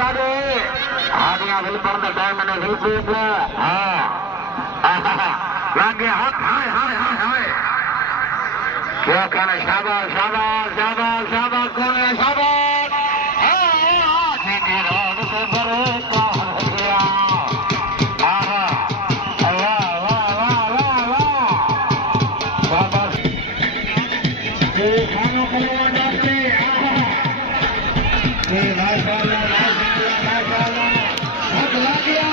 दादी हादिया विल पर the time मैंने विल पे हां लगे हाथ हाय हाय हाय हाय क्या कहना शाबाश शाबाश शाबाश शाबाश कौन है शाबाश हां के रोड से बड़े का हो गया आहा अल्लाह वाह वाह वाह वाह शाबाश ये खानों को डालते आहा ये माशाल्लाह माशाल्लाह बहुत लग गया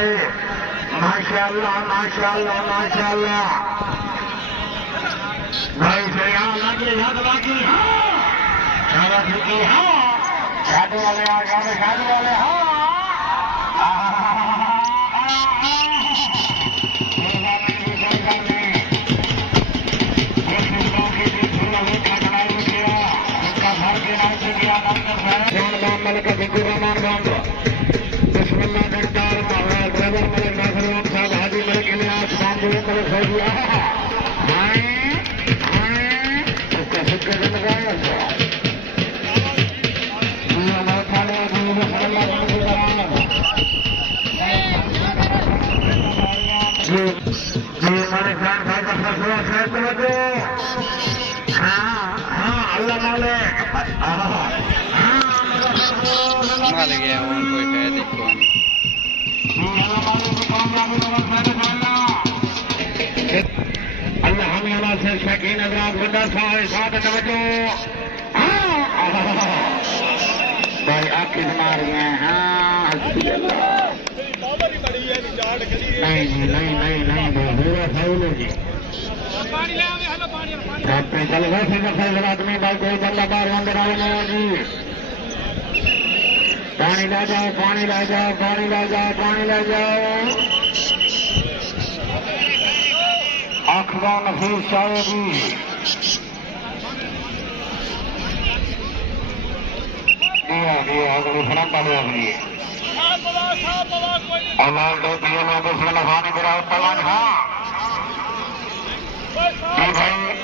भाई माशाअल्लाह माशाअल्लाह माशाअल्लाह भाई से यहाँ लगे याद बाकी शाबाश की शादी वाले शादी वाले बिस्मिल्लाह सरकार ड्राइवर मलिक नासिर साहब हाजी मलिक इलियास बाबू मलिक हो गया इसका सिक्का लगाया अल्लाह मालिक है और कोई है देखो अल्लाह हमें से शकीन हजरात गुंडा साथ तवज्जो भाई आपकी सुना रही हैं नहीं पूरा फाउल है जी चल वैसे आदमी भाई कोई बंदा बाहर अंदर आए नहीं जी पानी ला जाओ पानी ला जाओ पानी ला जाओ पानी ला जाओ अखबार नफीस शायरी अगली फिल्म वाले अगली अमाल दो दिए में दूसरे नफानी बुरा पवन हाँ जी भाई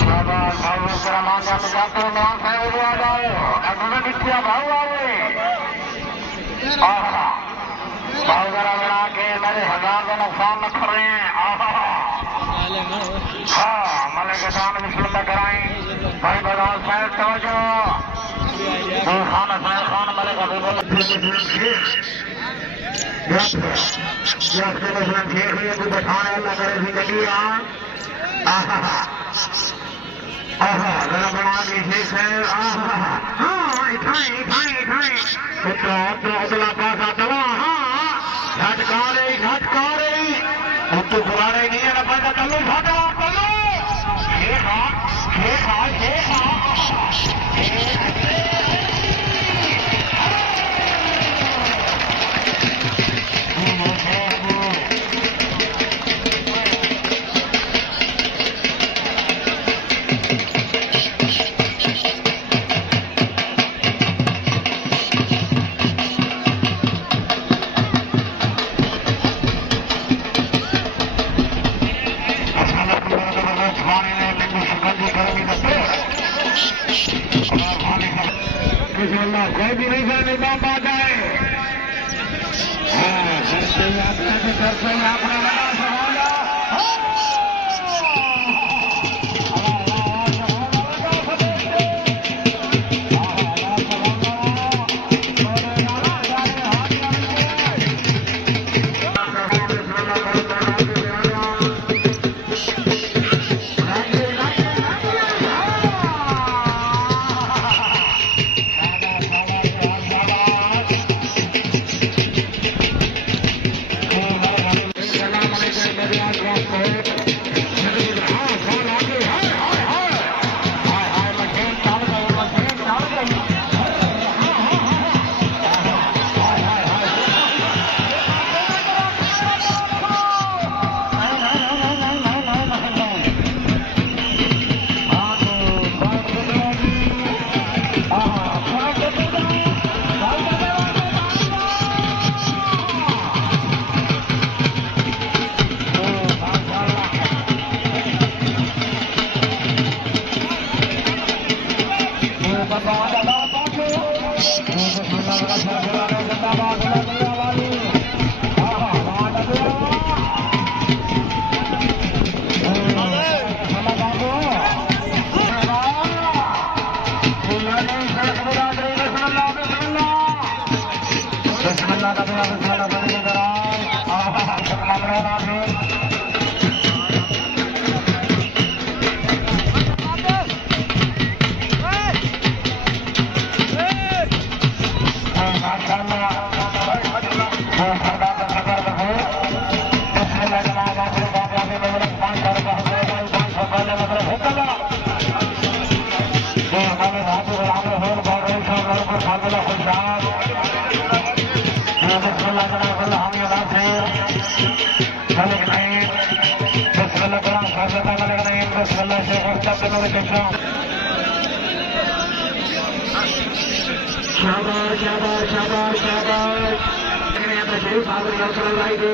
शाबाश भाई मेरा मान जाते जाते नाम साहब आ जाओ अगले बिटिया भाव आओ भाव जरा बना के मेरे 1000 का नुकसान न कर रहे हैं हाँ मलिक दान बिस्मिल्लाह कराएं भाई बदाल साहब तवज्जो खान खान मलिक हबीबुल्लाह बैठाने अल्लाह करे जिंदगी जरा बना दी ठीक है अगला पासा चला झटका रही तो बुला रही नहीं है ना पैसा चलो झाटा चलो कोई भी नहीं जाने बात आ जाए घर से अपना लगा सवाला शाबाश शाबाश शाबाश शाबाश शरीफ आगे हौसला लाई दे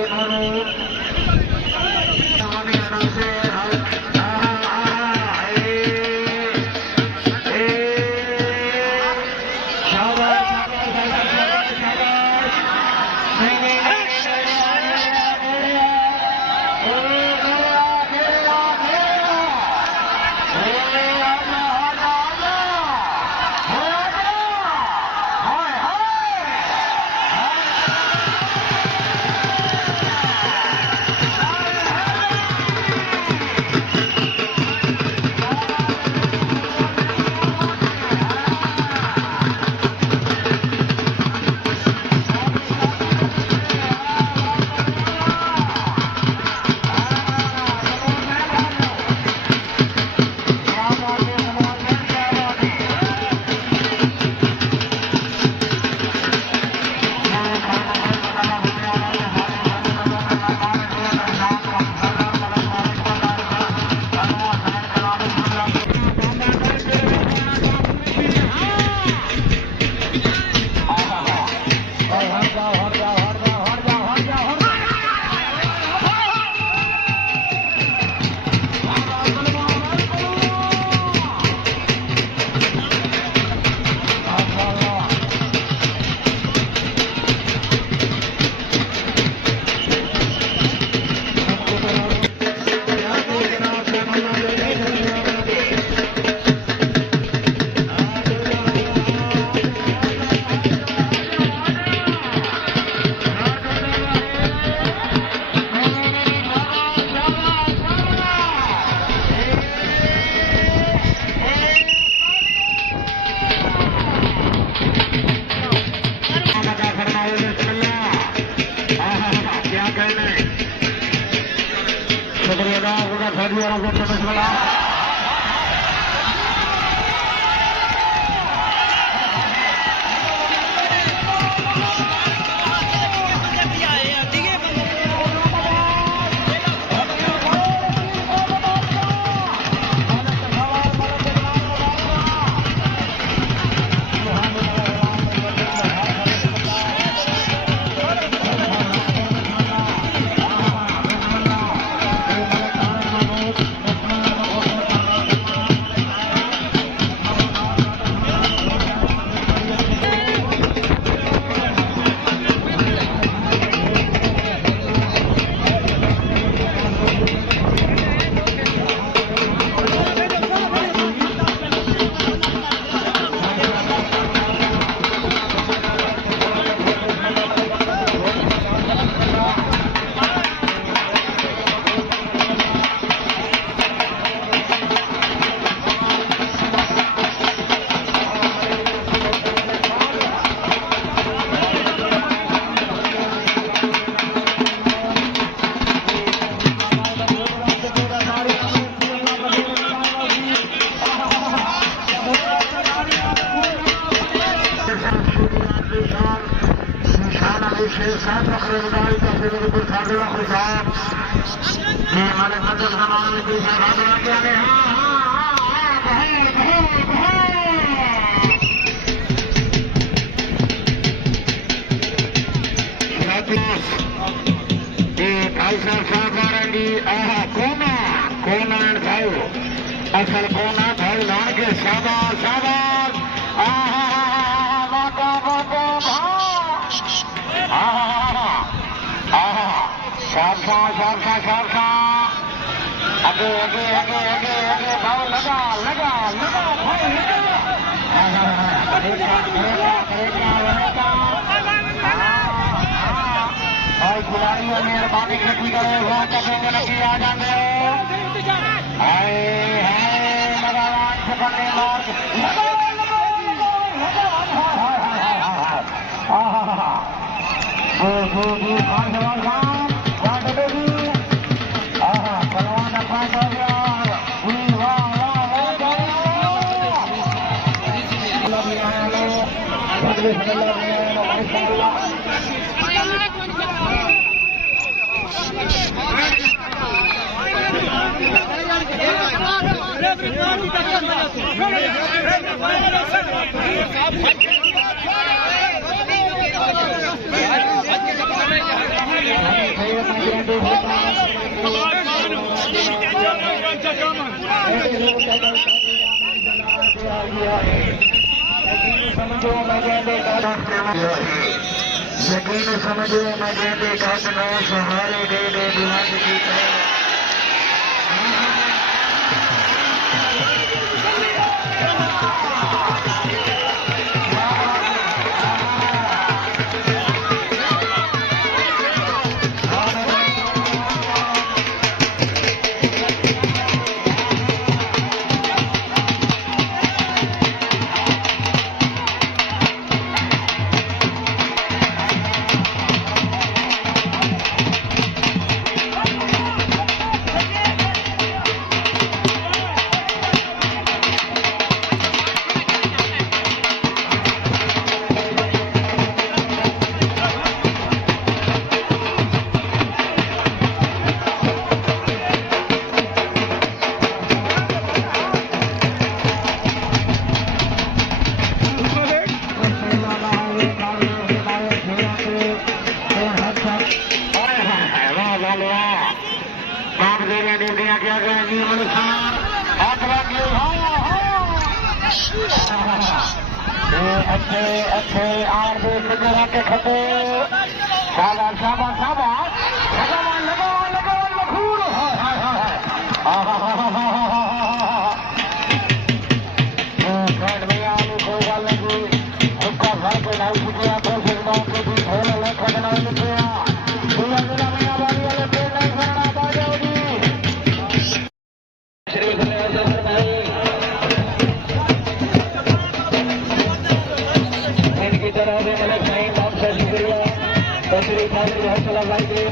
असल कोना भाई लान के शाबाश शाबाश शारसा शारसा शारसा आगे आगे आगे आगे आगे भाव लगा लगा लगा भाई भाई खिलाड़ियों मेहरबानी खेती करे हुआ करेंगे नहीं आ जाएंगे यकीन समझो मैं कहते कहना सहारे दे दे बुलंद की अच्छे आर के खटे शाबाश शाबाश शाबाश लगा लखूर भैया कोई गल नहीं उसका घर पे नहीं पूछे तो फिर के भी थोड़ा लेखा नहीं लिखे पूरा जिला में आबादी वाले पेड़ नहीं करना पाएगी श्री तरह से मैंने कहीं बहुत सा शुक्रिया तस्वीर खाली हौसला भाई के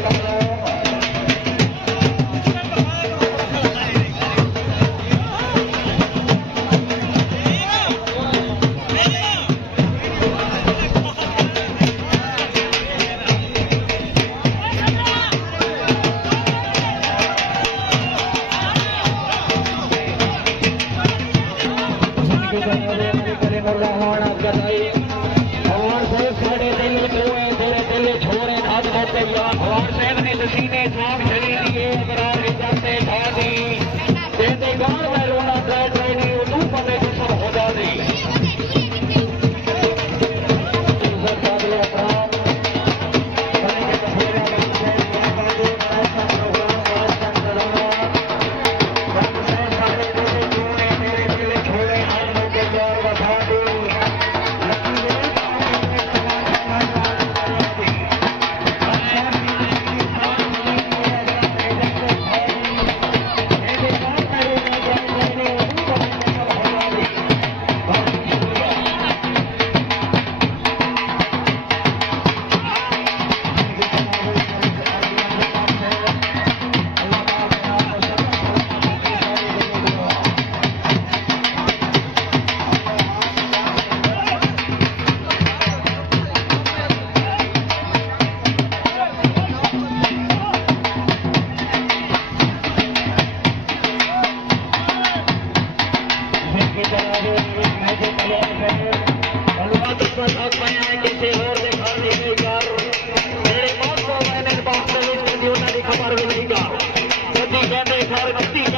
खबर भी नहीं